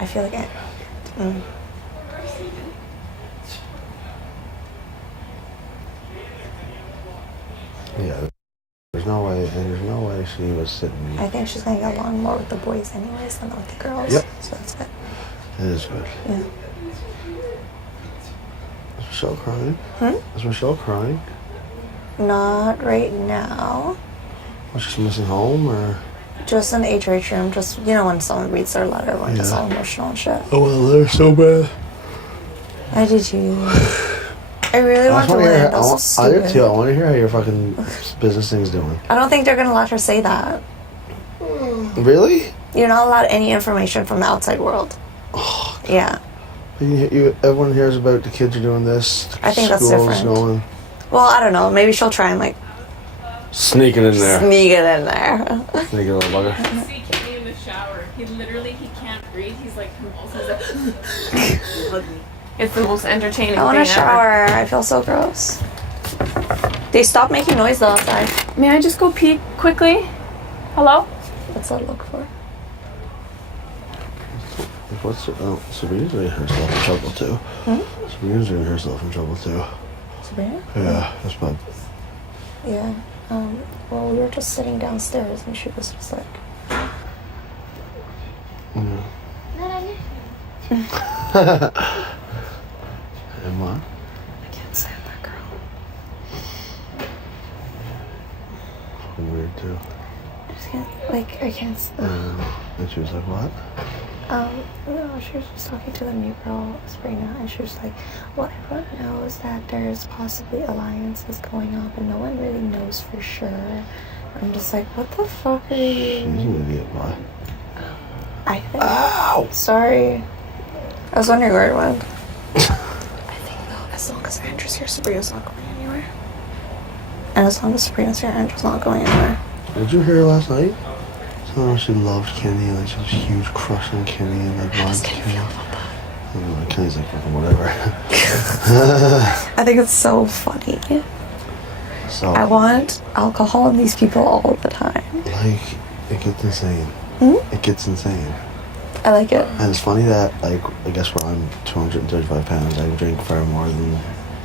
I feel like Yeah. There's no way she was sitting. I think she's gonna get along more with the boys anyways than with the girls. Yep. So that's good. It is good. Yeah. Is Michelle crying? Hmm? Is Michelle crying? Not right now. Was she missing home or? Just in the HOH room. Just, you know, when someone reads their letter, when it's all emotional and shit. Oh, well, they're so bad. I did too. I really want to win. I did too. I want to hear how your fucking business thing's doing. I don't think they're gonna let her say that. Really? You're not allowed any information from the outside world. Oh, yeah. Everyone hears about the kids are doing this. I think that's different. Going. Well, I don't know. Maybe she'll try and like sneak it in there. Sneak it in there. Sneak it, little bugger. I see Kenny in the shower. He can't breathe. He's like convulsing. He's it's the most entertaining thing I want to shower. Ever. I feel so gross. They stopped making noise though outside. May I just go pee quickly? Hello? What's that look for? Sabrina's getting herself in trouble too. Sabrina's getting herself in trouble too. Sabrina? Yeah, that's bad. Yeah. Well, we were just sitting downstairs and she was just like... And what? I can't stand that girl. Weird too. I just can't, I can't stand... And she was like, what? No, she was just talking to the new girl, Sabrina, and she was like, well, everyone knows that there's possibly alliances going on, but no one really knows for sure. I'm just like, what the fuck are you... She's an idiot, why? I think... Ow! Sorry. I was wondering where it went. I think, though, as long as Andrew's here, Sabrina's not going anywhere. And as long as Sabrina's here, Andrew's not going anywhere. Did you hear her last night? So she loved Kenny, like she was a huge crush on Kenny, and like How does Kenny feel about that? I don't know, Kenny's like fucking whatever. I think it's so funny. So I want alcohol in these people all the time. Like, it gets insane. It gets insane. I like it. And it's funny that, like, I guess when I'm 235 pounds, I drink far more than,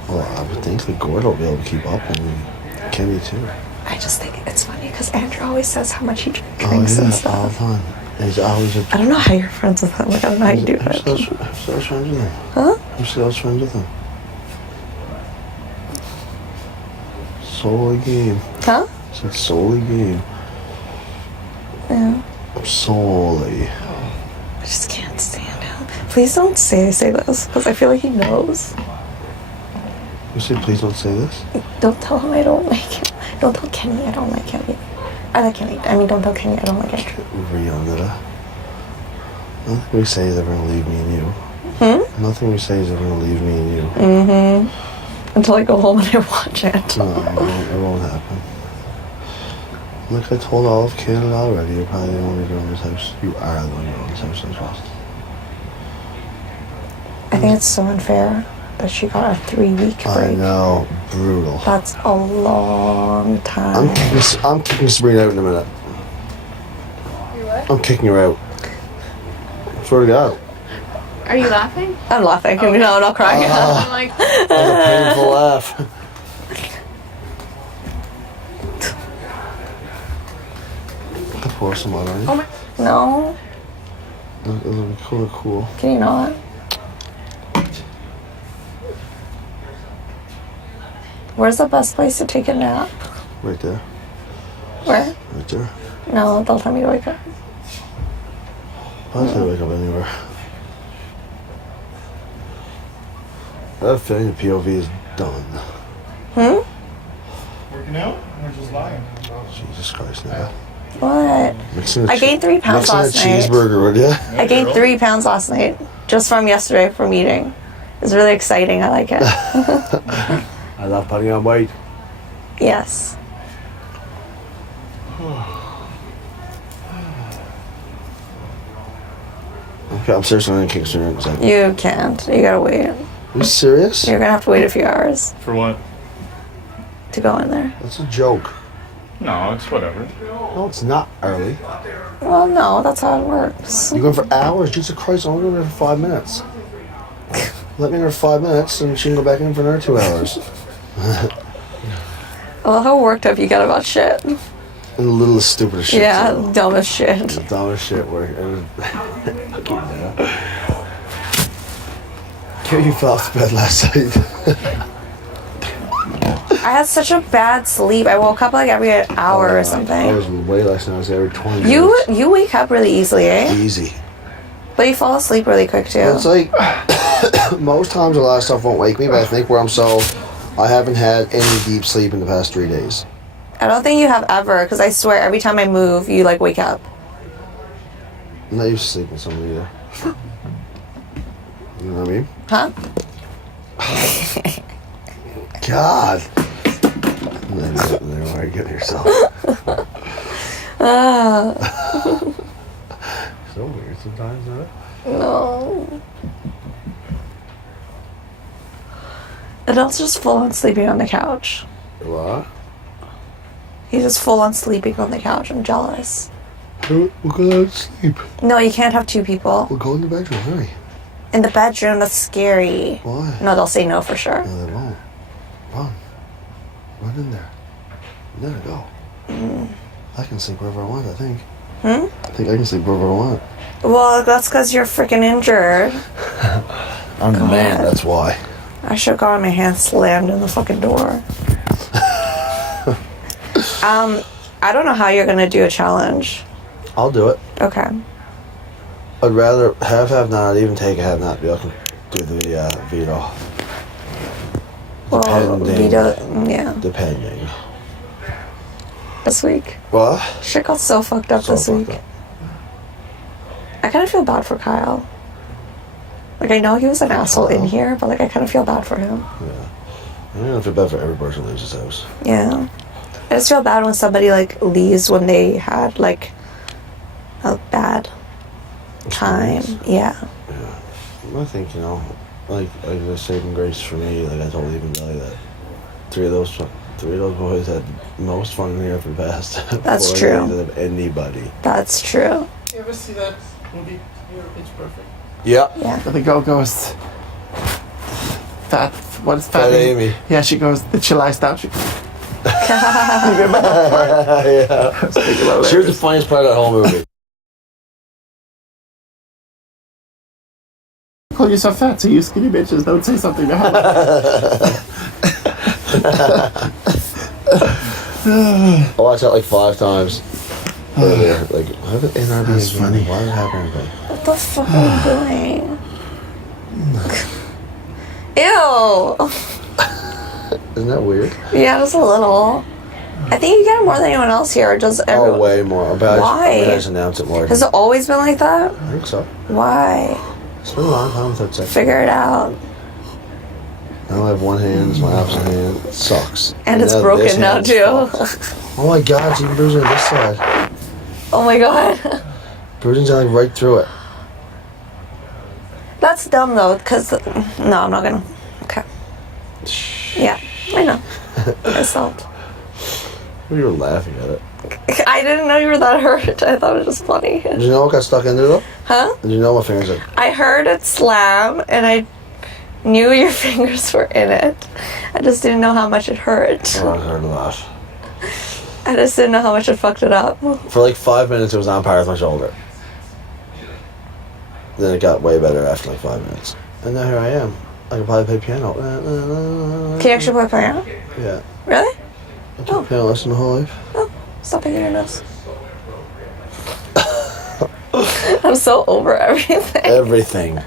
well, I would think that Gord will be able to keep up, and Kenny too. I just think it's funny because Andrew always says how much he drinks and stuff. All the time. And he's always I don't know how you're friends with him. Like, I don't know how you do it. I'm still friends with him. Huh? I'm still friends with him. Solely game. Huh? I said solely game. Yeah. Solely. I just can't stand him. Please don't say this because I feel like he knows. You said please don't say this? Don't tell him I don't like him. Don't tell Kenny I don't like Kenny. I like Kenny. I mean, don't tell Kenny I don't like Andrew. Nothing we say is ever going to leave me and you. Nothing we say is ever going to leave me and you. Until I go home and I watch it. No, it won't happen. Like I told all of Canada already, you're probably the only girl in this house. You are the only girl in this house that's lost. I think it's so unfair that she got a 3-week break. I know, brutal. That's a long time. I'm kicking Sabrina out in a minute. You what? I'm kicking her out. Swear to God. Are you laughing? I'm laughing. Okay. No, I'm not crying. I'm like, That's a painful laugh. I'll pour some on you. oh my. No. It'll be cool. Can you not? Where's the best place to take a nap? Right there. Where? Right there. No, they'll tell me to wake up. I'll tell you to wake up anywhere. That feeling the POV is done. Working out? Or just lying? Jesus Christ, nigga. What? I gained 3 pounds last night. Mixing a cheeseburger, would ya? I gained 3 pounds last night. Just from yesterday from eating. It's really exciting. I like it. I love putting on weight. Yes. Okay, I'm seriously going to kick Sabrina in a second. You can't. You gotta wait. Are you serious? You're gonna have to wait a few hours For what? to go in there. That's a joke. No, it's whatever. No, it's not early. Well, no, that's how it works. You're going for hours? Jesus Christ, I'm only going there for 5 minutes. Let me in there for 5 minutes and she can go back in for another 2 hours. Well, how worked up you get about shit. And the littlest stupidest shit. Yeah, too. dumbest shit. The dumbest shit work. Carrie, you fell off the bed last night. I had such a bad sleep. I woke up like every hour or I something. was way less than I was every 20 minutes. You wake up really easily, eh? Easy. But you fall asleep really quick too. It's like, most times a lot of stuff won't wake me, but I think I haven't had any deep sleep in the past 3 days. I don't think you have ever, because I swear every time I move, you like wake up. I'm not used to sleeping somewhere either. You know what I mean? Huh? God. And then you're sitting there where you get yourself. So weird sometimes, huh? No. Adele's just full on sleeping on the couch. What? He's just full on sleeping on the couch. I'm jealous. We'll go out to sleep. No, you can't have two people. We'll go in the bedroom, hurry. In the bedroom, that's scary. Why? No, they'll say no for sure. No, they won't. Run. Run in there. You gotta go. I can sleep wherever I want, I think. I think I can sleep wherever I want. Well, that's because you're freaking injured. I'm the man, that's why. I should have gotten my hand slammed in the fucking door. I don't know how you're gonna do a challenge. I'll do it. Okay. I'd rather have not, even take a have not. Be able to do the veto. Well, yeah. Depending. This week. What? Shit got so fucked up this week. Up. I kind of feel bad for Kyle. Like, I know he was an asshole in here, but like, I kind of feel bad for him. Yeah. I don't feel bad for every person who leaves his house. Yeah. I just feel bad when somebody like leaves when they had like a bad time. Yeah. Yeah. I think, like the saving grace for me, like I told even Billy that three of those boys had the most fun in here for the past. That's 4 true. days of anybody. That's true. You ever see that movie, Pitch Perfect? Yeah. Yeah. The girl goes, what is Fat Amy. Yeah, she goes, did she lie down? She Yeah. She was the funniest part of that whole movie. call yourself fat, so you skinny bitches don't say something to her. I watched that like 5 times. Earlier. Like, how did NRB That's again? funny. Why did it happen again? What the fuck are you doing? Ew. Isn't that weird? Yeah, just a little. I think you get it more than anyone else here. Does everyone? Oh, way more. Why? I just announce it more. Has it always been like that? I think so. Why? It's been a long time without sex. Figure it out. Now I have one hand, it's my opposite hand. It sucks. And it's now broken this now hand's too. fucked. Oh my god, it's even bruising on this side. Oh my god. Bruising's like right through it. That's dumb though, because no, I'm not gonna. Okay. Yeah, I know. I stopped. You were laughing at it. I didn't know you were that hurt. I thought it was just funny. Did you know what got stuck in there though? Huh? Did you know my fingers are... I heard it slam, and I knew your fingers were in it. I just didn't know how much it hurt. Oh, I heard a lot. I just didn't know how much it fucked it up. For like 5 minutes it was on par with my shoulder. Then it got way better after like 5 minutes. And now here I am. I can probably play piano. Can you actually play piano? Yeah. Really? I took piano lesson my whole life. Oh, stop picking your nose. I'm so over everything. Everything.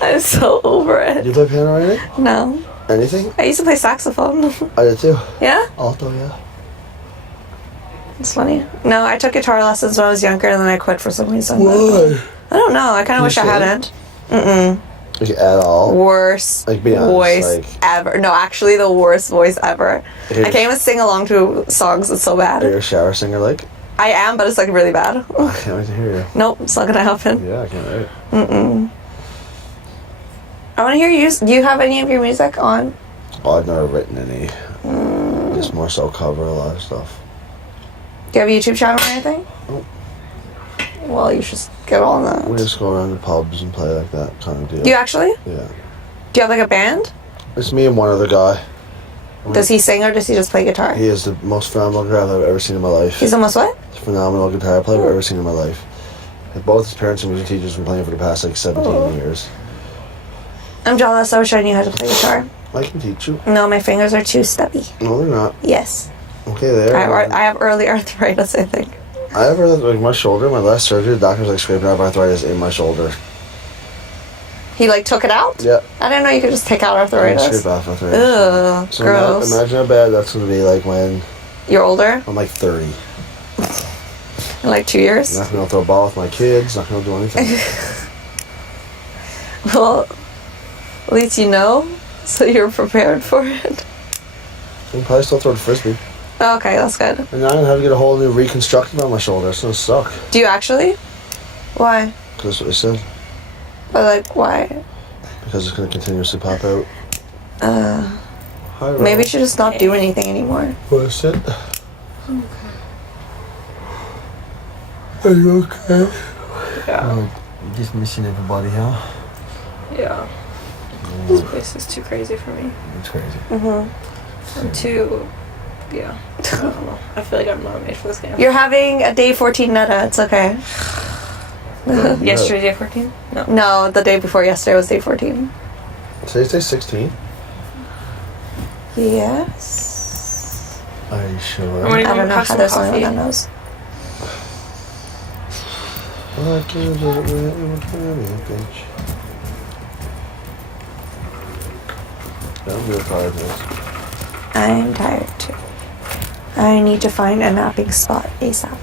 I'm so over it. You play piano or anything? No. Anything? I used to play saxophone. I did too. Yeah? Alto, yeah. It's funny. No, I took guitar lessons when I was younger, and then I quit for some reason. Why? I don't know. I kind of wish I hadn't. Like at all? Worst Like, be honest, voice like- ever. No, actually, the worst voice ever. Here's- I can't even sing along to songs. It's so Are bad. you a shower singer like? I am, but it's like really bad. I can't wait to hear you. Nope, it's not gonna happen. Yeah, I can't wait. I want to hear you. Do you have any of your music on? Oh, I've never written any. Just more so cover a lot of stuff. Do you have a YouTube channel or anything? Nope. Well, you should get on that. We just go around the pubs and play like that kind of deal. Do you actually? Yeah. Do you have like a band? It's me and one other guy. Does he sing or does he just play guitar? He is the most phenomenal guitar player I've ever seen in my life. He's almost what? Phenomenal guitar player I've ever seen in my life. Both his parents are music teachers, been playing for the past like 17 years. I'm jealous. I wish I knew how to play guitar. I can teach you. No, my fingers are too stubby. No, they're not. Yes. Okay, there. I have early arthritis, I think. I have like my shoulder, my last surgery, the doctor was like scraping out arthritis in my shoulder. He like took it out? Yeah. I didn't know you could just take out I arthritis. scrape off arthritis. Ugh, So gross. imagine how bad that's going to be like when You're older? I'm like 30. In like 2 years? I'm not going to throw a ball with my kids, not going to do anything. Well, at least you know, so you're prepared for it. I can probably still throw the frisbee. Okay, that's good. And now I'm going to have to get a whole new reconstructive on my shoulder. It's going to suck. Do you actually? Why? Because that's what they said. But like, why? Because it's going to continuously pop out. Hi, Maybe you should just not do anything anymore. What's it? Are you okay? Yeah. Oh, just missing everybody, huh? Yeah. This place is too crazy for me. It's crazy. I'm too... Yeah. I don't know. I feel like I'm not made for this game. You're having a day 14 netta. It's okay. Yesterday, day 14? No, the day before yesterday was day 14. Today's day 16? Yes. Are you sure? I I don't know how there's only one that knows. I can't do it with bitch. I'm real tired of this. I'm tired too. I need to find a napping spot ASAP.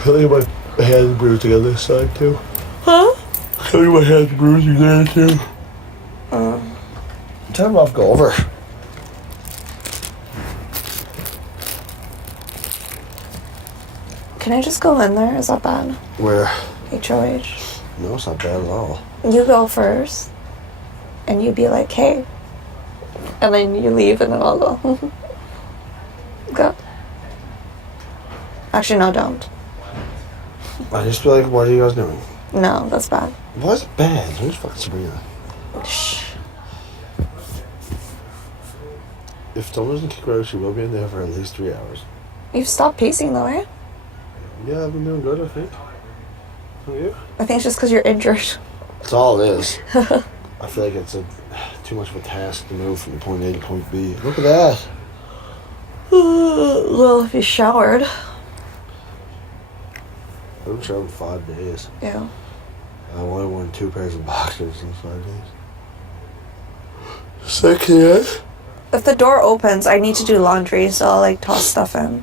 I think my hand's bruising on this side too. Huh? I think my hand's bruising there too. Time off, go over. Can I just go in there? Is that bad? Where? HOH. No, it's not bad at all. You go first. And you be like, hey. And then you leave and then I'll go. Go. Actually, no, don't. I just feel like, what are you guys doing? No, that's bad. What's bad? Who's fucking Sabrina? Shh. If Dawn doesn't kick her out, she will be in there for at least 3 hours. You've stopped pacing though, eh? Yeah, I've been doing good, I think. How are you? I think it's just because you're injured. That's all it is. I feel like it's too much of a task to move from point A to point B. Look at that. Well, if you showered. I've been traveling 5 days. Yeah. I've only worn 2 pairs of boxers in 5 days. Sick, yeah? If the door opens, I need to do laundry, so I'll like toss stuff in.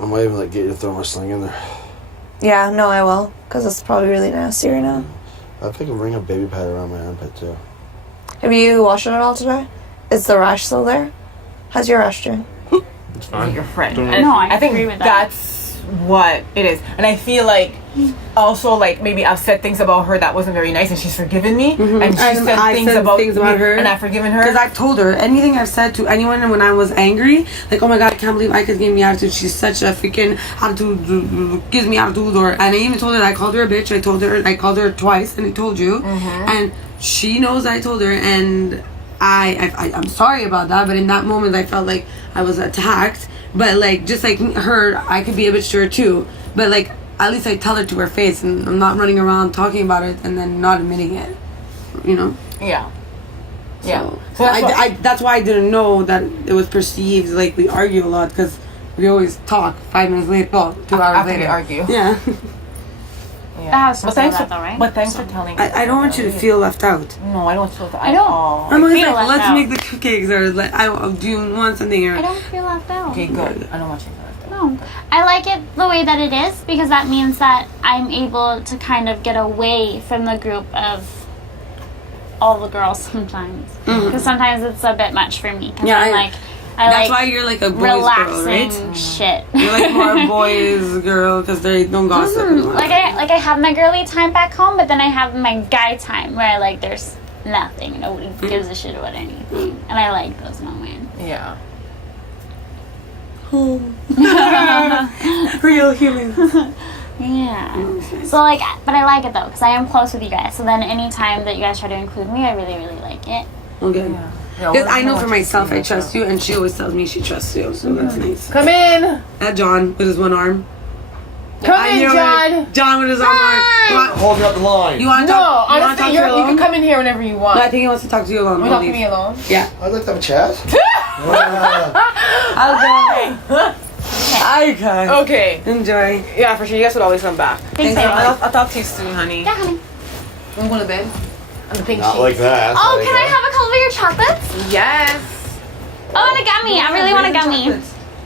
I might even like get you to throw my sling in there. Yeah, no, I will. Because it's probably really nasty right now. I think I'll bring a baby pad around my armpit too. Have you washed it at all today? Is the rash still there? How's your rash doing? It's fine. Your friend. Don't- And No, I I think agree with that. that's what it is. And I feel like also like maybe I've said things about her that wasn't very nice and she's forgiven me. And she And said I things said about things about me her. and I've forgiven her. Because I've told her anything I've said to anyone when I was angry, like, oh my god, I can't believe Ika's giving me attitude. She's such a freaking attitude, gives me attitude. And I even told her that I called her a bitch. I called her twice, and I told you. And she knows I told her, and I'm sorry about that. But in that moment, I felt like I was attacked. But like, just like her, I could be a bitch to her too. But like, at least I tell her to her face, and I'm not running around talking about it and then not admitting it. You know. Yeah. Yeah. So that's why I didn't know that it was perceived like we argue a lot, because we always talk 5 minutes later, well, 2 hours After later. we argue. Yeah. Yeah. That has But something thanks like for that though, right? But thanks for telling. I don't want you to feel left out. No, I don't feel that. I don't. All. I'm always feel like, left let's out. make the cupcakes, or do you want something? I Or don't feel left out. Okay, good. I don't want you to feel left out. No. I like it the way that it is because that means that I'm able to kind of get away from the group of all the girls sometimes. Because sometimes it's a bit much for me. 'Cause Yeah, I'm I- I that's like why you're like a boys relaxing girl, right? shit. You're like more a boys girl because they don't gossip. Like I have my girly time back home, but then I have my guy time where there's nothing. Nobody gives a shit about anything, and I like those moments. Yeah. Real humans. Yeah. So like, but I like it though because I am close with you guys. So then anytime that you guys try to include me, I really, really like it. Okay. Yeah, Because I know for myself, I trust you, and she always tells me she trusts you, so that's nice. Come in. That John with his one arm. Come in, John. John with his one arm. Holding up the line. You want to No, talk? You want to honestly, talk to you her can alone? come in here whenever you want. No, I think he wants to talk to you alone. You talk to me alone? Yeah. I'd like to have a chat. Okay. Okay. Enjoy. Yeah, for sure. You guys would always come back. Thanks, baby. I'll talk to you soon, honey. Yeah, honey. I'm going to bed. On the pink Not sheet. like that. Oh, can I have a couple of your chocolates? Yes. Oh, and a gummy. I really want a gummy.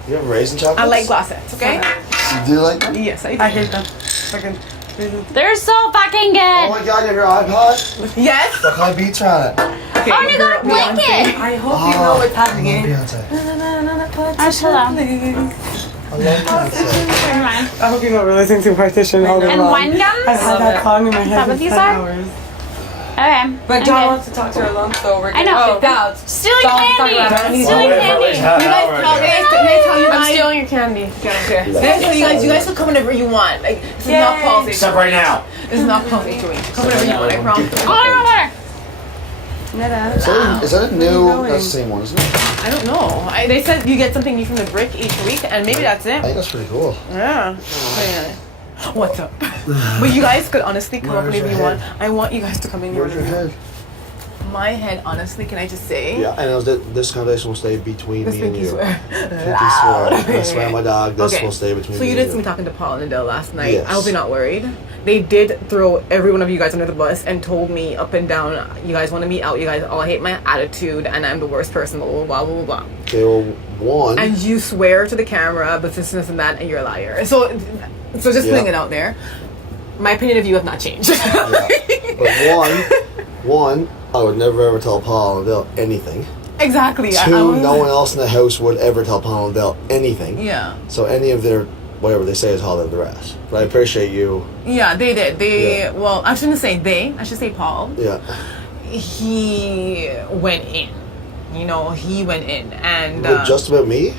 You have raisin chocolates? I like glossets, okay? You do like them? Yes, I do. I hate them. Fucking. They're so fucking Oh good. my god, you have your iPod? Yes. Look how beats are on it. Okay. Oh, and you got a blanket. I hope you know what's happening. Beyonce. Oh, chill out. I love Beyonce. Never mind. I hope you're not listening to Partition all day And long. wine I've gums? had that song in my head that what for these 10 are? hours. Okay. But I'm John good. wants to talk to her alone, so we're I know. Oh, doubt. Stealing Don't talk candy. about it. Stealing candy. Can I tell you guys? I'm stealing your candy. Okay. Can I tell you guys? You guys can come whenever you want. Like this is not Paul's Except right now. This is not Paul's situation. Come whenever you want. I promise. Water. Is that a new? That's the same one, isn't it? I don't know. They said you get something new from the brick each week, and maybe that's I it. think that's pretty cool. Yeah. What's up? But you guys could honestly come up Where's whenever your you want. head? I want you guys to come in here Where's your whenever you head? want. My head, honestly, can I just say? Yeah, and this conversation will stay between This me and pinky you. swear. Pinky swear. I swear my dog. This Okay. will stay between So me you and did you. see me talking to Paul and Adele last night. Yes. I hope you're not worried. They did throw every one of you guys under the bus and told me up and down, you guys want to meet out, you guys all hate my attitude and I'm the worst person, blah, blah, blah, blah, blah. Okay, well, one. And you swear to the camera, but this and that, and you're a liar. So just putting it out there. My opinion of you have not changed. Yeah. But one, I would never ever tell Paul and Adele anything. Exactly. Two, no one else in the house would ever tell Paul and Adele anything. Yeah. So any of their, whatever they say is all of the rest. But I appreciate you. Yeah, they did. Yeah. Well, I shouldn't say they. I should say Paul. Yeah. He went in. You know, he went in. And But just about me?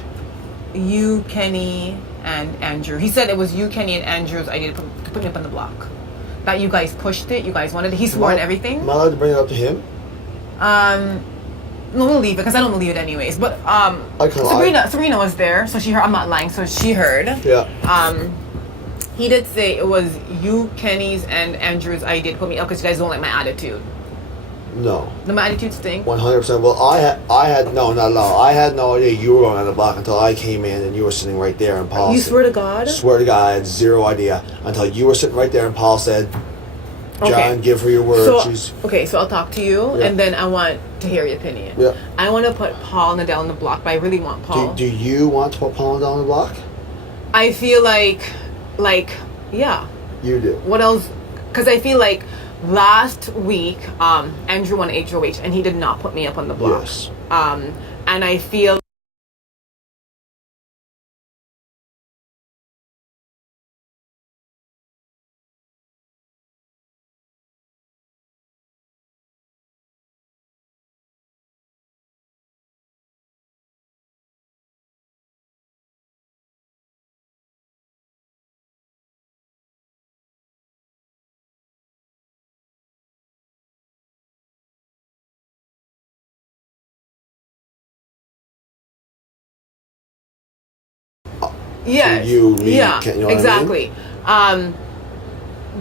you, Kenny, and Andrew. He said it was you, Kenny, and Andrew's idea to put me up on the block. That you guys pushed it. You guys wanted it. He swore and everything. Am I allowed to bring it up to him? No, we'll leave it because I don't believe it anyways. But Serena was there, so she heard. I'm not lying, so she heard. Yeah. He did say it was you, Kenny's, and Andrew's idea to put me up because you guys don't like my attitude. No. My attitude stink. 100%. Well, I had no, not at all. I had no idea you were going on the block until I came in and you were sitting right there and Paul. You swear to God? Swear to God, I had zero idea until you were sitting right there and Paul said, "John, Okay. give her your word." So I'll talk to you, Yeah. and then I want to hear your opinion. Yeah. I want to put Paul and Adele on the block, but I really want Paul. Do you want to put Paul and Adele on the block? I feel like, yeah. You do. What else? Because I feel like last week, Andrew won HOH, and he did not put me up on the block. Yes. And I feel. Yes. You, me, yeah. Ken, you know what exactly.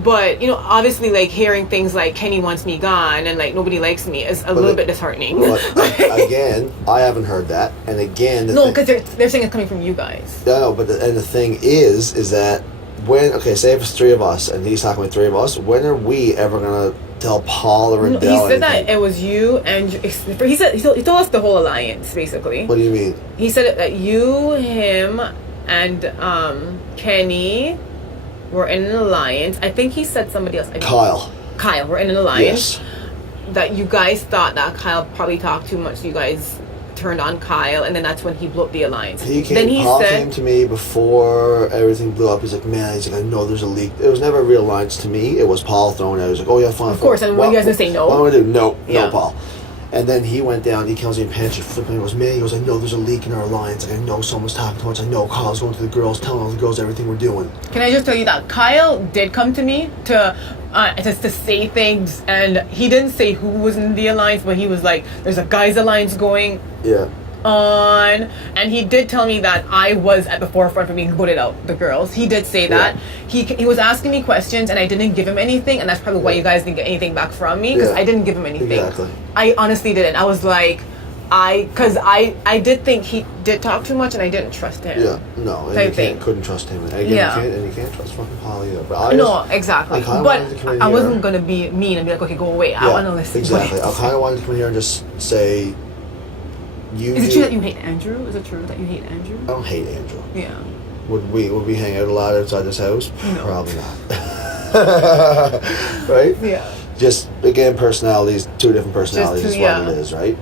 But obviously, like hearing things like Kenny wants me gone and like nobody likes me is a little bit disheartening. But again, I haven't heard that. And again, no, because they're saying it's coming from you guys. No, but the thing is that when say if it's three of us and he's talking with three of us, when are we ever gonna tell Paul or Adele? He said anything? that it was you and he told us the whole alliance basically. What do you mean? He said that you, him, and Kenny were in an alliance. I think he said somebody else. Kyle were in an alliance. Yes. That you guys thought that Kyle probably talked too much. So you guys turned on Kyle, and then that's when he blew up the alliance. Paul came to me before everything blew up. He's like, man, I know there's a leak. It was never a real alliance to me. It was Paul throwing it. He was like, oh yeah, fine. Of course, and what you guys gonna say no? What am I gonna do? No, Yeah. no, Paul. And then he went down, he comes in pants and flipping, he goes, man, he goes, I know there's a leak in our alliance, like, I know someone's talking to us, I know Kyle's going to the girls, telling all the girls everything we're doing. Can I just tell you that Kyle did come to me to just to say things, and he didn't say who was in the alliance, but he was like, there's a guys alliance going on, and he did tell me that I was at the forefront for being booted out, the girls. He did say that. He was asking me questions, and I didn't give him anything, and that's probably why you guys didn't get anything back from me, because I didn't give him anything. Exactly. I honestly didn't. I was like, because I did think he did talk too much, and I didn't trust him. Yeah, no, and you couldn't trust him. And again, you can't trust fucking Paul either. But no, exactly. But I wasn't going to be mean and be like, okay, go away. I want to listen. Exactly. I kind of wanted to come in here and just say, Is it true that you hate Andrew? Is it true that you hate Andrew? I don't hate Andrew. Yeah. Would we hang out a lot outside this house? No. Probably not. Right? Yeah. Just, again, personalities, two different personalities is what it is, right?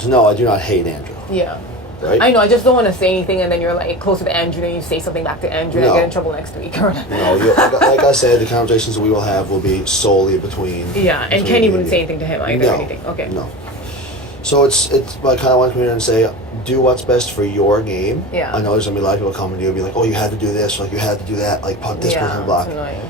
So no, I do not hate Andrew. Yeah. Right? I know, I just don't want to say anything and then you're like closer to Andrew and you say something back to Andrew and I get in trouble next week or whatever. No, like I said, the conversations we will have will be solely between... Yeah, and Kenny wouldn't say anything to him either or anything. Okay. No. So it's I kind of want to come here and say, do what's best for your game. Yeah. I know there's going to be a lot of people coming to you and be like, oh, you had to do this, like you had to do that, like put this person block. It's annoying.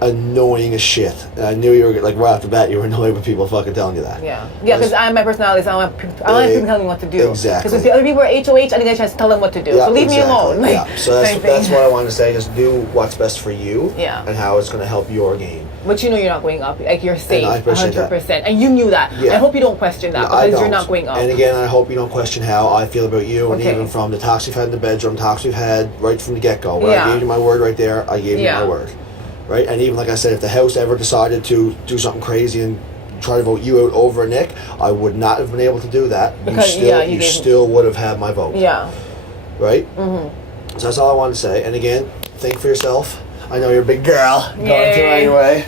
Annoying as shit. And I knew you were, like, right off the bat, you were annoyed with people fucking telling you that. Yeah. Yeah, because my personality is I don't like people telling me what to do. Exactly. Because if the other people are HOH, I think I should tell them what to do. Yeah, so leave me alone. Like, yeah. So that's what I wanted to say. Just do what's best for you. Yeah. And how it's going to help your game. But you know you're not going up. Like, you're safe, And I appreciate 100%. that. And you knew that. Yeah. I hope you don't question that because you're not going up. And again, I hope you don't question how I feel about you, and Okay. even from the talks we've had in the bedroom, talks we've had right from the get-go. Where I gave you my word right there, I gave you my word. Right? And even like I said, if the house ever decided to do something crazy and try to vote you out over Nick, I would not have been able to do that. Because, you still would have had my vote. Yeah. Right? Mm-hmm. So that's all I wanted to say. And again, think for yourself. I know you're a big girl. Going through anyway.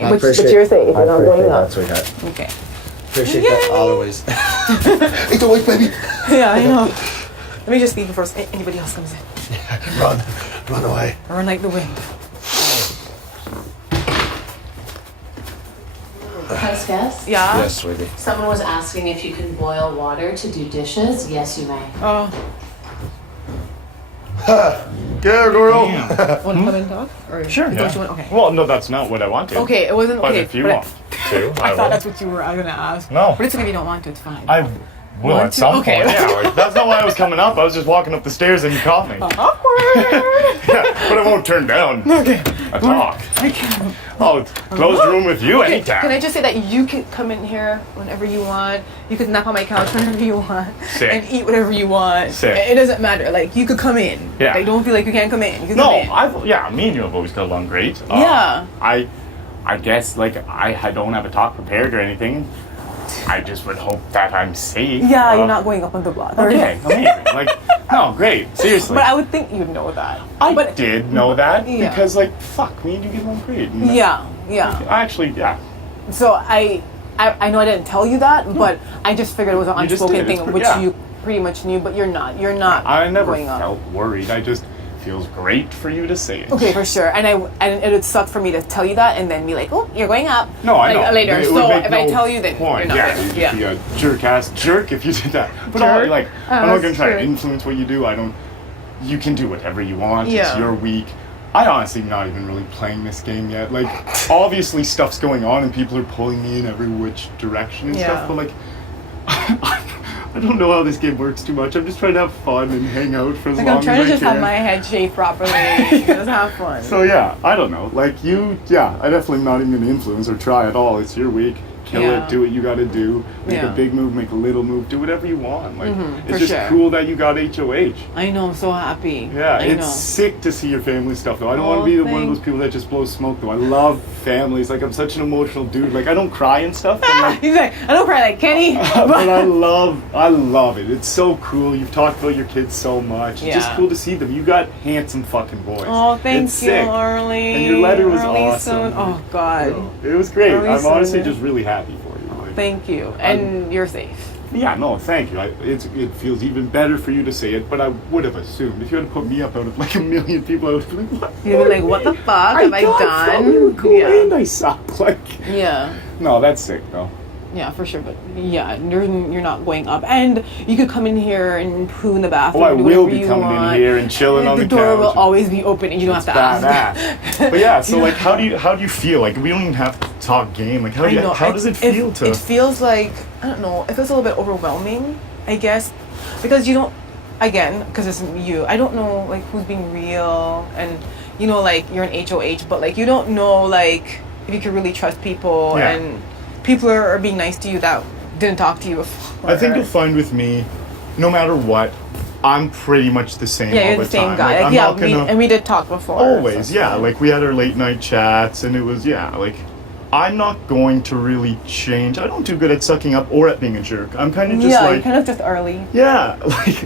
But you're safe. You're not going up. That's okay. Okay. Appreciate that always. Eat the weight, baby. Yeah, I know. Let me just leave before anybody else comes in. Run away. Run like the wind. House guest? Yeah? Yes, sweetie. Someone was asking if you can boil water to do dishes. Yes, you may. Oh. Yeah, girl. Want to come and talk? Or Sure. is that Yeah. what you want? Okay. Well, no, that's not what I wanted. Okay, it wasn't But okay. if you but want to, I will. thought that's what you were going to ask. No. But it's okay if you don't want to. It's fine. I will Want at to? some Okay. point. Yeah, like, that's not why I was coming up. I was just walking up the stairs and you caught me. Awkward. Yeah, but I won't turn down Okay. a talk. I can't. Oh, closed room with you anytime. Can I just say that you can come in here whenever you want. You could nap on my couch whenever you want. Sick. And eat whatever you want. Sick. It doesn't matter. Like, you could come in. Yeah. Like, don't feel like you can't come in. You can No, come in. me and you have always got along great. Yeah. I guess, like, I don't have a talk prepared or anything. I just would hope that I'm safe. Yeah, you're not going up on the block. Okay, amazing. Like, no, great. Seriously. But I would think you'd know that. I but, did know that Yeah. because, like, fuck, me and you get along great. And, Yeah, yeah. Actually, yeah. So I know I didn't tell you that, but I just figured it was an You just unspoken did. thing, It's- which yeah. you pretty much knew, but you're not. You're not I never going up. felt worried. I just feels great for you to say it. Okay, for sure. And it would suck for me to tell you that and then be like, oh, you're going up. No, I like, know. Later. It would So make if no I tell you, then point. you're not. Yeah, going. you'd be a jerk-ass jerk if you did that. But Jerk? like, Oh, I'm not that's gonna try to true. influence what you do. You can do whatever you want. It's Yeah. your week. I honestly not even really playing this game yet. Like, obviously stuff's going on and people are pulling me in every which direction and Yeah. stuff, but like, I don't know how this game works too much. I'm just trying to have fun and hang out for as Like, long I'm trying as to I just can. have my head shaved properly. Just have fun. So yeah, I don't know. Like I definitely not even gonna influence or try at all. It's your week. Kill Yeah. it. Do what you gotta do. Make Yeah. a big move. Make a little move. Do whatever you want. Like for it's just sure. cool that you got HOH. I know, I'm so happy. Yeah, I it's know. sick to see your family stuff though. I don't Oh, want to be one of thanks. those people that just blows smoke though. I love families. Like I'm such an emotional dude. Like I don't cry and stuff. But, like, He's like, I don't cry like Kenny. but I love it. It's so cool. You've talked about your kids so much. It's just Yeah. cool to see them. You got handsome fucking boys. Oh, thank It's you, sick. Arlie. And your letter was Arlie's awesome. So, oh, God. It was great. Arlie's I'm so honestly good. just really happy for you. Like, Thank you. And you're safe. yeah, no, thank you. It feels even better for you to say it, but I would have assumed if you had put me up out of like a million people, I would have been like, what? You'd be like, what the fuck have I got done? from you, cool, Yeah. and I suck. Like, Yeah. no, that's sick though. Yeah, for sure. But yeah, you're not going up, and you could come in here and poo in the bathroom. Oh, I do will whatever be you coming want. in here and chilling on the The door couch. will always be open, and you don't have to ask. Badass. But yeah, so like, how do you feel? Like, we don't even have to talk game. Like, how does it feel to? It feels like, I don't know. It feels a little bit overwhelming, I guess, because you don't. Again, because it's you. I don't know like who's being real, and you know, like you're an HOH, but like you don't know like if you can really trust people, Yeah. and people are being nice to you that didn't talk to you before. I think you'll find with me, no matter what, I'm pretty much the same Yeah, all you're the the same time. guy. Like, I'm yeah, not gonna, we did talk before. always, so- yeah. Like, we had our late night chats, and it was, yeah, like, I'm not going to really change. I don't do good at sucking up or at being a jerk. I'm kind of just yeah, like, you're kind of just early. yeah, like,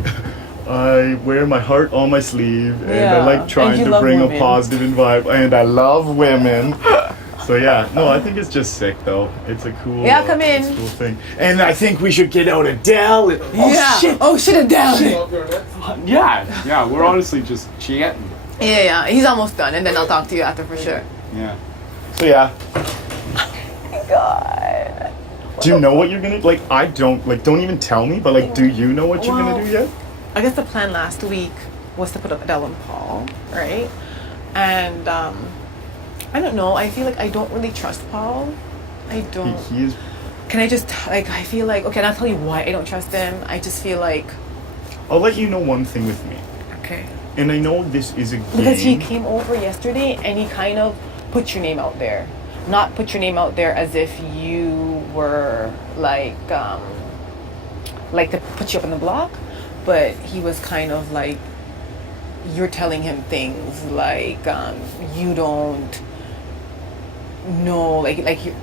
I wear my heart on my sleeve, and I Yeah, like and trying you to love bring women. a positive vibe, and I love women. So yeah, no, I think it's just sick though. It's a cool, Yeah, come in. it's a cool thing. And I think we should get out Adele. Oh shit, Adele. Yeah, we're honestly just chatting. Yeah, he's almost done, and then I'll talk to you after for sure. Yeah. So yeah, God. do you know what you're gonna like? I don't like. Don't even tell me. But like, do you know what you're gonna do yet? I guess the plan last week was to put up Adele and Paul, right? And I don't know. I feel like I don't really trust Paul. I don't. He is. Can I just like? I feel like okay. And I'll tell you why I don't trust him. I just feel like I'll let you know one thing with me. okay. And I know this is a game. Because he came over yesterday and he kind of put your name out there. Not put your name out there as if you were like to put you up on the block, but he was kind of like you're telling him things like you don't know,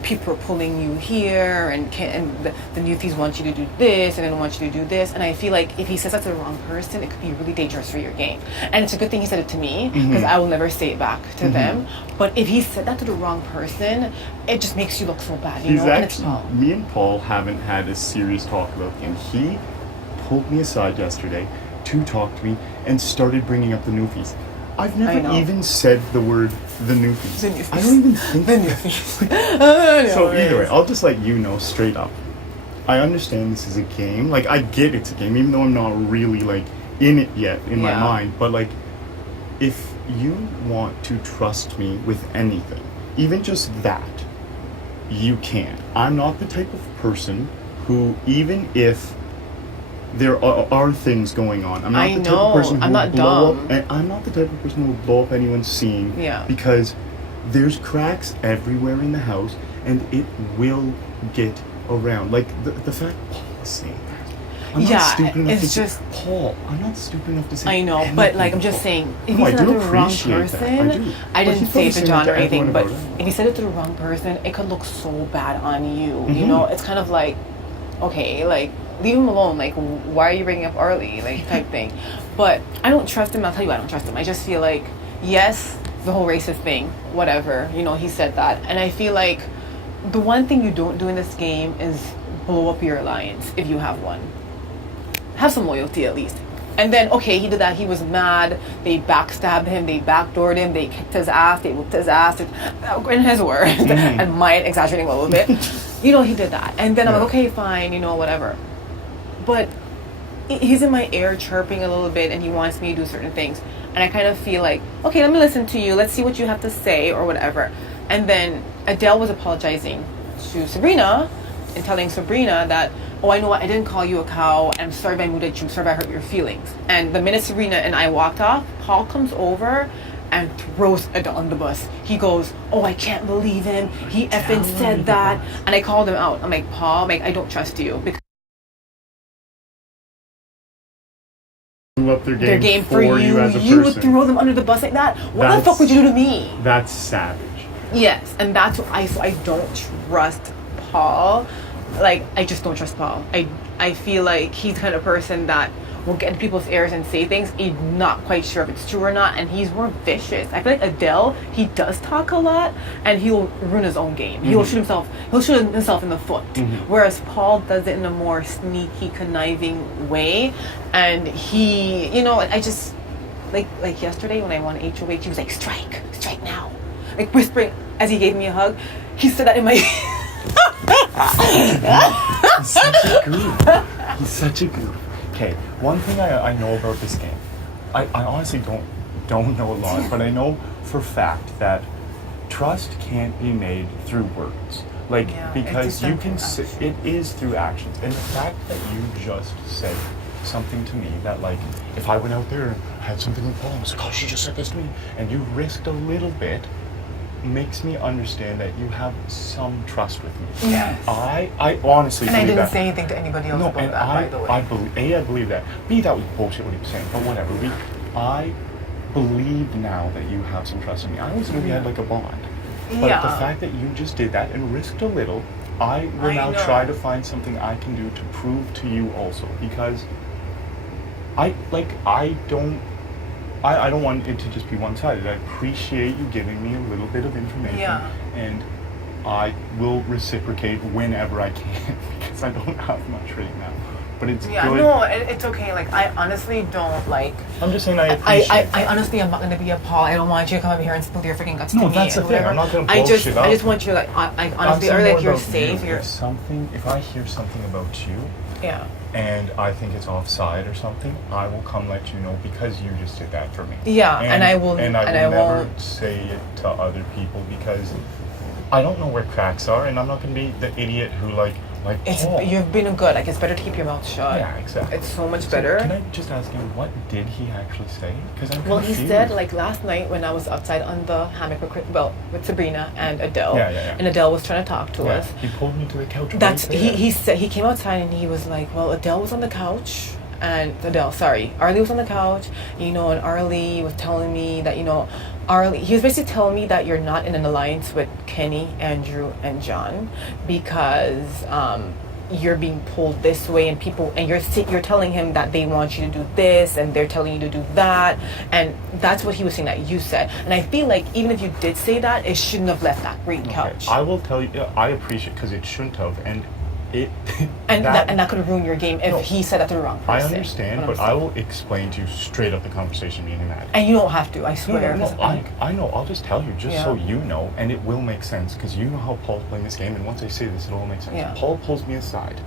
people are pulling you here, and the newfies want you to do this, and they don't want you to do this. And I feel like if he says that to the wrong person, it could be really dangerous for your game. And it's a good thing he said it to me, because I will never say it back to them. But if he said that to the wrong person, it just makes you look so bad, you know? And it's not. Me and Paul haven't had a serious talk about him. He pulled me aside yesterday to talk to me and started bringing up the newfies. I've never even said the word the newfies. The newfies. I don't even think The newfies. So either way, I'll just let you know straight up. I understand this is a game. Like, I get it's a game, even though I'm not really like in it yet in my mind. But like, if you want to trust me with anything, even just that, you can. I'm not the type of person who, even if there are things going on, I'm not the type of person who will blow up, and I'm not the type of person who will blow up anyone's scene. Yeah. Because there's cracks everywhere in the house, and it will get around. Like the fact Paul was saying that. I'm not stupid enough to say Paul. I'm not stupid enough to say. I know, anything but like I'm to just Paul. saying, if No, he I said it do to the wrong appreciate that. person, I do. I But didn't he say probably it to said John that or to anything, everyone but about it. if he said it to the wrong person, it could look so bad on you. You know, it's kind of like, okay, like leave him alone. Like, why are you bringing up Arlie? Like, type thing. But I don't trust him. I'll tell you, I don't trust him. I just feel like, yes, the whole racist thing, whatever. You know, he said that, and I feel like the one thing you don't do in this game is blow up your alliance if you have one. Have some loyalty at least. And then, okay, he did that. He was mad. They backstabbed him. They backdoored him. They kicked his ass. They whooped his ass. In his words, and mine exaggerating a little bit. You know, he did that. And then I'm like, okay, fine, you know, whatever. But he's in my ear chirping a little bit, and he wants me to do certain things. And I kind of feel like, okay, let me listen to you. Let's see what you have to say or whatever. And then Adele was apologizing to Sabrina and telling Sabrina that, oh, I know what, I didn't call you a cow, and I'm sorry if I moved at you, I'm sorry if I hurt your feelings. And the minute Sabrina and I walked off, Paul comes over and throws Adele on the bus. He goes, oh, I can't believe him. He effing said that. And I called him out. I'm like, Paul, I don't trust you. Because Up their game for you as a you would person. throw them under the bus like that? What the fuck would you do to me? That's savage. Yes, and that's what so I don't trust Paul. Like, I just don't trust Paul. I feel like he's the kind of person that will get in people's ears and say things he's not quite sure if it's true or not, and he's more vicious. I feel like Adele, he does talk a lot, and he'll ruin his own game. He'll shoot himself in the foot. Whereas Paul does it in a more sneaky, conniving way, and he, you know, I just like yesterday when I won HOH, he was like, strike now, like whispering as he gave me a hug. He said that in my He's such a goof. He's such a goof. Okay, one thing I know about this game, I honestly don't know a lot, but I know for a fact that trust can't be made through words. Like, because you can it is through actions. And the fact that you just said something to me that, like, if I went out there and had something with Paul, I was like, oh, she just said this to me, and you risked a little bit, makes me understand that you have some trust with me. Yes. I honestly and believe that. I didn't say anything to anybody else about that, by the way. I believe that. B, that was bullshit what he was saying, but whatever. I believe now that you have some trust in me. I always knew we had like a bond. But the fact that you just did that and risked a little, I will now try to find something I can do to prove to you also, because I don't want it to just be one-sided. I appreciate you giving me a little bit of information, and I will reciprocate whenever I can, because I don't have much right now. But it's good. No, it's okay. Like, I honestly don't, like... I'm just saying I appreciate I honestly am not going to be a Paul. I don't want you to come over here and spill your freaking guts to me. No, that's the thing. I'm not going to bullshit I just want you to, like, honestly, or like, you're safe. If I hear something about you, and I think it's offside or something, I will come let you know, because you just did that for me. Yeah, and I will never say it to other people, because I don't know where cracks are, and I'm not going to be the idiot who, like Paul. You've been good. Like, it's better to keep your mouth shut. Yeah, exactly. It's so much better. Can I just ask you, what did he actually say? Because I'm confused. He said, like, last night when I was outside on the hammock with Sabrina and Adele, and Adele was trying to talk to us. He pulled me to the couch. He said, he came outside and he was like, well, Adele was on the couch. Arlie was on the couch, and Arlie was telling me that, he was basically telling me that you're not in an alliance with Kenny, Andrew, and John, because you're being pulled this way, and you're telling him that they want you to do this, and they're telling you to do that, and that's what he was saying that you said. And I feel like even if you did say that, it shouldn't have left that green couch. I will tell you, I appreciate, because it shouldn't have, and that could have ruined your game if he said that to the wrong person. I understand, but I will explain to you straight up the conversation me and him had. And you don't have to, I swear. No, I know. I'll just tell you, so you know, and it will make sense, because you know how Paul's playing this game, and once I say this, it'll all make sense. Yeah. Paul pulls me aside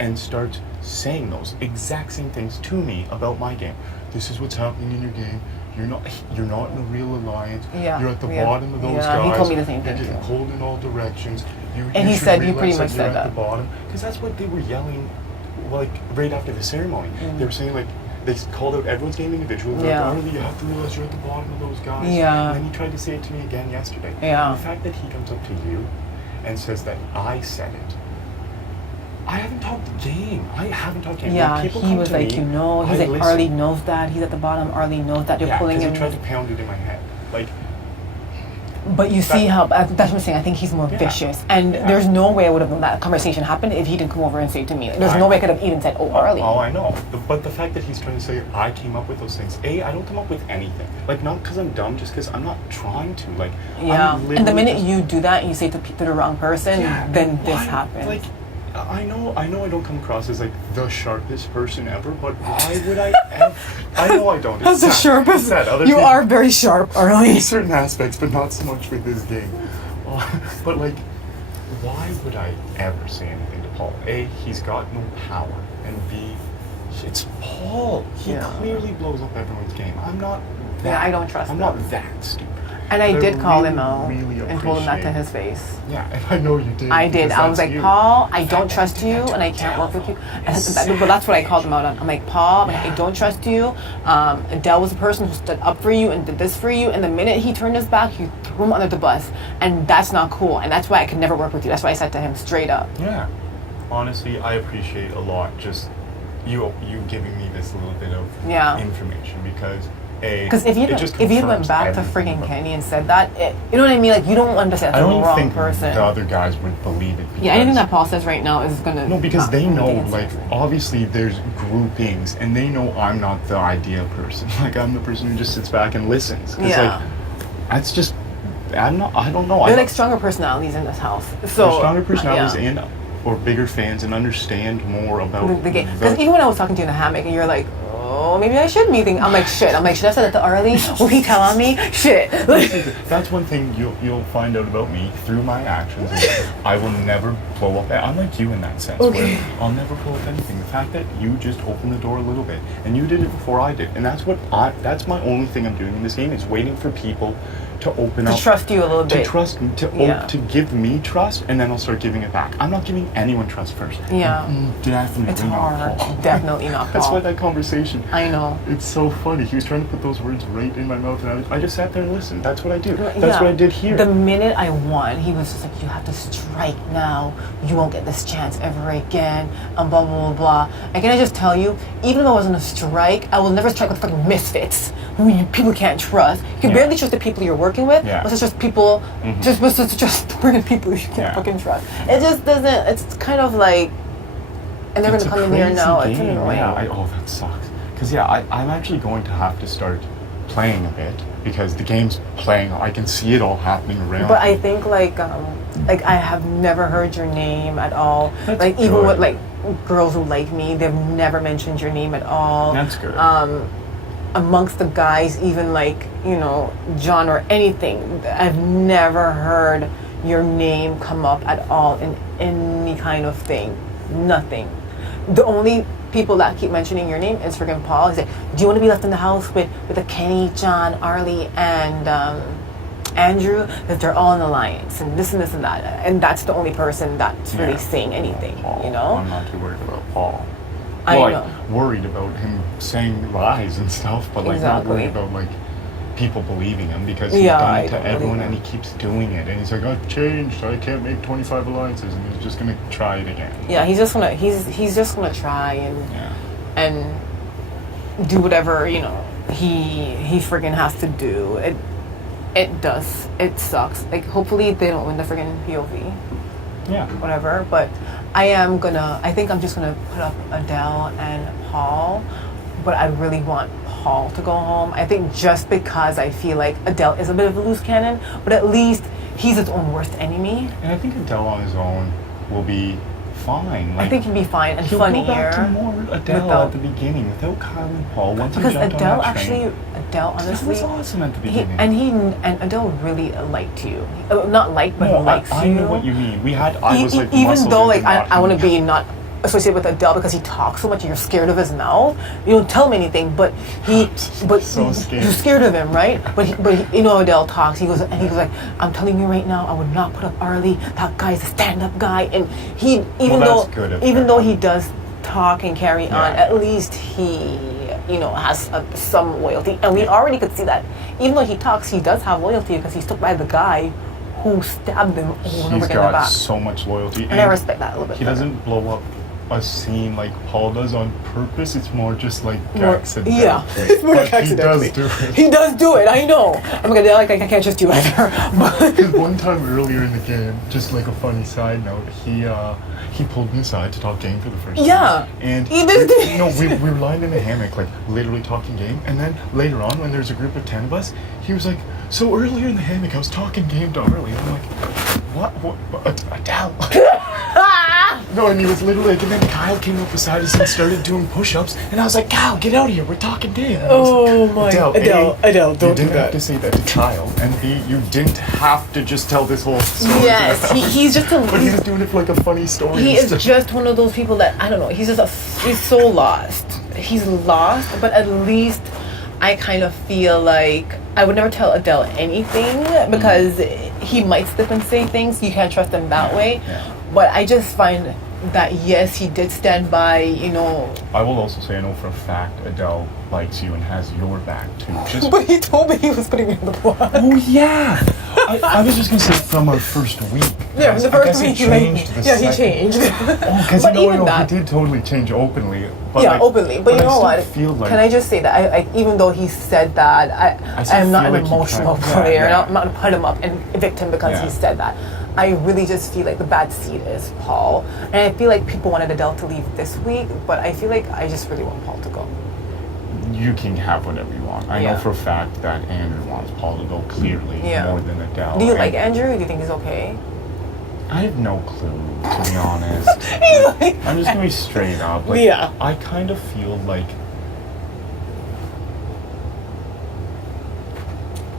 and starts saying those exact same things to me about my game. This is what's happening in your game. You're not in a real alliance. Yeah. You're at the bottom of those guys. He told me the same thing. You're getting pulled in all directions. You he pretty much said that. At the bottom, because that's what they were yelling, like, right after the ceremony. They were saying, like, they called out everyone's game individually. Like, Arlie, you have to realize you're at the bottom of those guys. Yeah. And then he tried to say it to me again yesterday. Yeah. And the fact that he comes up to you and says that I said it. I haven't talked the game. Yeah, he was like, he's like, Arlie knows that. He's at the bottom. Arlie knows that you're pulling him. He tried to pound it in my head. Like, but you see how, that's what I'm saying, I think he's more vicious. And there's no way I would have known that conversation happened if he didn't come over and say it to me. Like, there's no way I could have even said, Arlie. Oh, I know. But the fact that he's trying to say I came up with those things, I don't come up with anything. Like, not because I'm dumb, just because I'm not trying to. Like, and the minute you do that and you say it to the wrong person, then this happens. Like, I know I don't come across as, like, the sharpest person ever, but why would I ever? I know I don't. That's the sharpest. You are very sharp, Arlie. In certain aspects, but not so much with this game. But, like, why would I ever say anything to Paul? A, he's got no power, and B, it's Paul. He clearly blows up everyone's game. I'm not that. Yeah, I don't trust him. I'm not that stupid. And I did call him out and told him that to his face. Yeah, and I know you did. I did. I was like, Paul, I don't trust you, and I can't work with you. But that's what I called him out on. I'm like, Paul, I don't trust you. Adele was the person who stood up for you and did this for you. And the minute he turned his back, you threw him under the bus. And that's not cool. And that's why I could never work with you. That's why I said to him straight up. Yeah. Honestly, I appreciate a lot just you giving me this little bit of information, because because if you went back to freaking Kenny and said that, you know what I mean? Like, you don't understand. That's the wrong person. The other guys would believe it. Anything that Paul says right now is gonna. No, because they know, like, obviously there's groupings, and they know I'm not the ideal person. Like, I'm the person who just sits back and listens. Like, that's just. I don't know. They're like stronger personalities in this house. So they're stronger personalities or bigger fans and understand more about the game. Because even when I was talking to you in the hammock, and you're like, know. Maybe I should be thinking. I'm like, shit. Should I have said that to Arlie? Will he tell on me? Shit. That's one thing you'll find out about me through my actions. Is I will never blow up. I'm like you in that sense. Okay. Where I'll never blow up anything. The fact that you just opened the door a little bit, and you did it before I did, and that's my only thing I'm doing in this game is waiting for people to open up. To trust you a little bit. To trust me, to give me trust, and then I'll start giving it back. I'm not giving anyone trust first. Yeah. Definitely It's not hard. Paul. Definitely not Paul. That's why that conversation. I know. It's so funny. He was trying to put those words right in my mouth, and I just sat there and listened. That's what I do. That's what I did here. The minute I won, he was just like, you have to strike now. You won't get this chance ever again. And blah, blah, blah, blah. And can I just tell you, even though I wasn't a strike, I will never strike with fucking misfits who people can't trust. You can barely trust the people you're working with. Yeah. But it's just people, just bringing people you can't fucking trust. It just doesn't, it's kind of like, and they're going to come in here now. It's annoying. Yeah, that sucks. Because, I'm actually going to have to start playing a bit because the game's playing. I can see it all happening around. But I think, like I have never heard your name at all. That's like, even good. with, like, girls who like me, they've never mentioned your name at all. That's good. Amongst the guys, even, like, you know, John or anything, I've never heard your name come up at all in any kind of thing. Nothing. The only people that keep mentioning your name is friggin' Paul. He's like, do you want to be left in the house with a Kenny, John, Arlie, and Andrew? That they're all in alliance, and this and this and that. And that's the only person that's really saying anything, Paul. you know? I'm not too worried about Paul. I Well, know. I'm worried about him saying lies and stuff, but like not worried about like people believing him because he's done it to everyone and he keeps doing it. And he's like, I've changed. I can't make 25 alliances, and he's just gonna try it again. Yeah, he's just gonna try and do whatever, you know, he friggin' has to do. It sucks. Like, hopefully they don't win the friggin' POV. Yeah. Whatever. But I think I'm just gonna put up Adele and Paul, but I really want Paul to go home. I think just because I feel like Adele is a bit of a loose cannon, but at least he's his own worst enemy. And I think Adele on his own will be fine. Like, I think he'll be fine and he'll funnier. go back to more Adele at the beginning without Kyle and Paul. Once because he jumped Adele on that train, honestly, was awesome at the beginning. and Adele really liked you. Not liked, but likes you. I know what you mean. I was like, even though like I want to be not associated with Adele because he talks so much and you're scared of his mouth. You don't tell him anything, but so scared. You're scared of him, right? But you know, Adele talks. He goes like, I'm telling you right now, I would not put up Arlie. That guy's a stand-up guy, and even though he does talk and carry on, at least he, you know, has some loyalty, and we already could see that. Even though he talks, he does have loyalty because he's stuck by the guy who stabbed him over and over again in the back. He's got so much loyalty, and I respect that a little bit. He doesn't blow up a scene like Paul does on purpose. It's more just like accidentally. Yeah, it's more like accidentally. He does do it. He does do it. I know. I'm gonna like I can't trust you either. Because one time earlier in the game, just like a funny side note, he pulled me aside to talk game for the first time. Yeah. And we were lying in a hammock, like literally talking game. And then later on, when there's a group of 10 of us, he was like, so earlier in the hammock, I was talking game to Arlie. And I'm like, what? Adele. No, and he was literally like, and then Kyle came up beside us and started doing push-ups, and I was like, Kyle, get out of here, we're talking game. Oh my, Adele, don't do that. You didn't have to say that to Kyle, and B, you didn't have to just tell this whole story. Yes, he's just but he was doing it for like a funny story. He is just one of those people that, I don't know, he's so lost. He's lost, but at least I kind of feel like I would never tell Adele anything because he might slip and say things. You can't trust him that way. Yeah. But I just find that, yes, he did stand by, you know. I will also say, I know for a fact Adele likes you and has your back too. But he told me he was putting me in the plot. Oh yeah! I was just gonna say from our first week. Yeah, the first week he changed. He changed. Because he did totally change openly. But yeah, openly. But you know what? Like, can I just say that I even though he said that, I am not an emotional player. I'm not gonna put him up and evict him because he said that. I really just feel like the bad seed is Paul. And I feel like people wanted Adele to leave this week, but I feel like I just really want Paul to go. You can have whatever you want. I know for a fact that Andrew wants Paul to go clearly more than Adele. Do you like Andrew? Do you think he's okay? I have no clue, to be honest. I'm just gonna be straight up. Like, I kind of feel like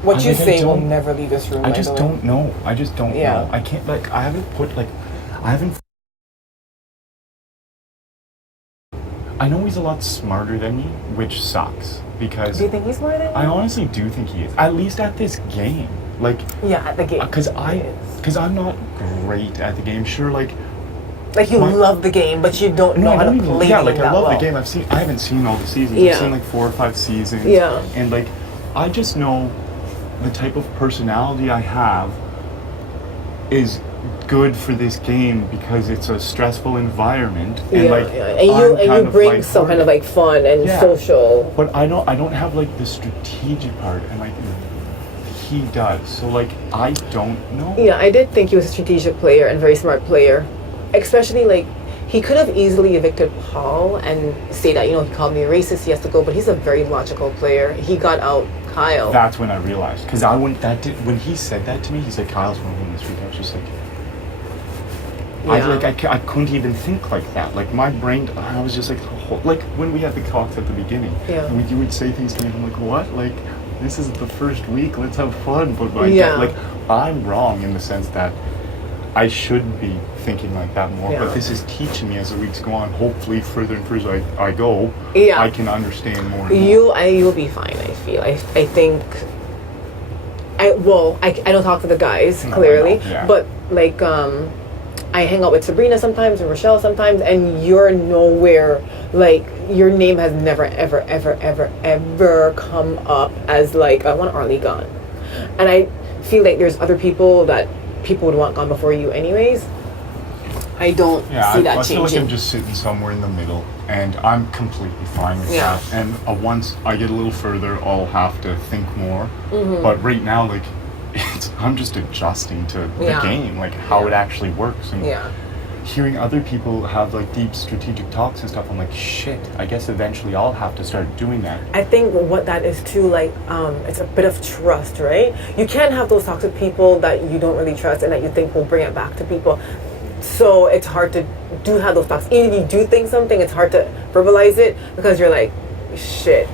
What you like, say will never leave this room. I just don't know. I just don't know. I can't, like, I know he's a lot smarter than me, which sucks. Because... Do you think he's smarter than you? I honestly do think he is. At least at this game. Like... Yeah, at the game. Because I'm not great at the game. Sure, like... Like, you love the game, but you don't know how to play yeah, like, that I love well. the game. I haven't seen all the seasons. Yeah. I've seen, like, 4 or 5 seasons. Yeah. And, like, I just know the type of personality I have is good for this game because it's a stressful environment. And, and you bring some kind of, like, fun and social. But I don't have, like, the strategic part, and, like, he does. So, like, I don't know. Yeah, I did think he was a strategic player and very smart player. Especially, like, he could have easily evicted Paul and say that, you know, he called me a racist, he has to go, but he's a very logical player. He got out Kyle. That's when I realized. Because when he said that to me, he's like, Kyle's going to win this week. I was just like... I couldn't even think like that. Like, my brain, I was just like when we had the talks at the beginning, and you would say things to me, I'm like, what? Like, this is the first week, let's have fun. But like, I'm wrong in the sense that I should be thinking like that more, but this is teaching me as the weeks go on. Hopefully, further and further I go, I can understand more. You'll be fine. I feel. I think. I don't talk to the guys clearly, but like I hang out with Sabrina sometimes and Rochelle sometimes, and you're nowhere. Like, your name has never ever ever ever ever come up as like, I want Arlie gone, and I feel like there's other people that people would want gone before you anyways. I don't see that changing. I feel like I'm just sitting somewhere in the middle, and I'm completely fine with that. And once I get a little further, I'll have to think more. But right now, like, I'm just adjusting to the game, like how it actually works. And hearing other people have like deep strategic talks and stuff, I'm like, shit, I guess eventually I'll have to start doing that. I think what that is too, like, it's a bit of trust, right? You can't have those talks with people that you don't really trust and that you think will bring it back to people. So it's hard to have those talks. Even if you do think something, it's hard to verbalize it because you're like, shit.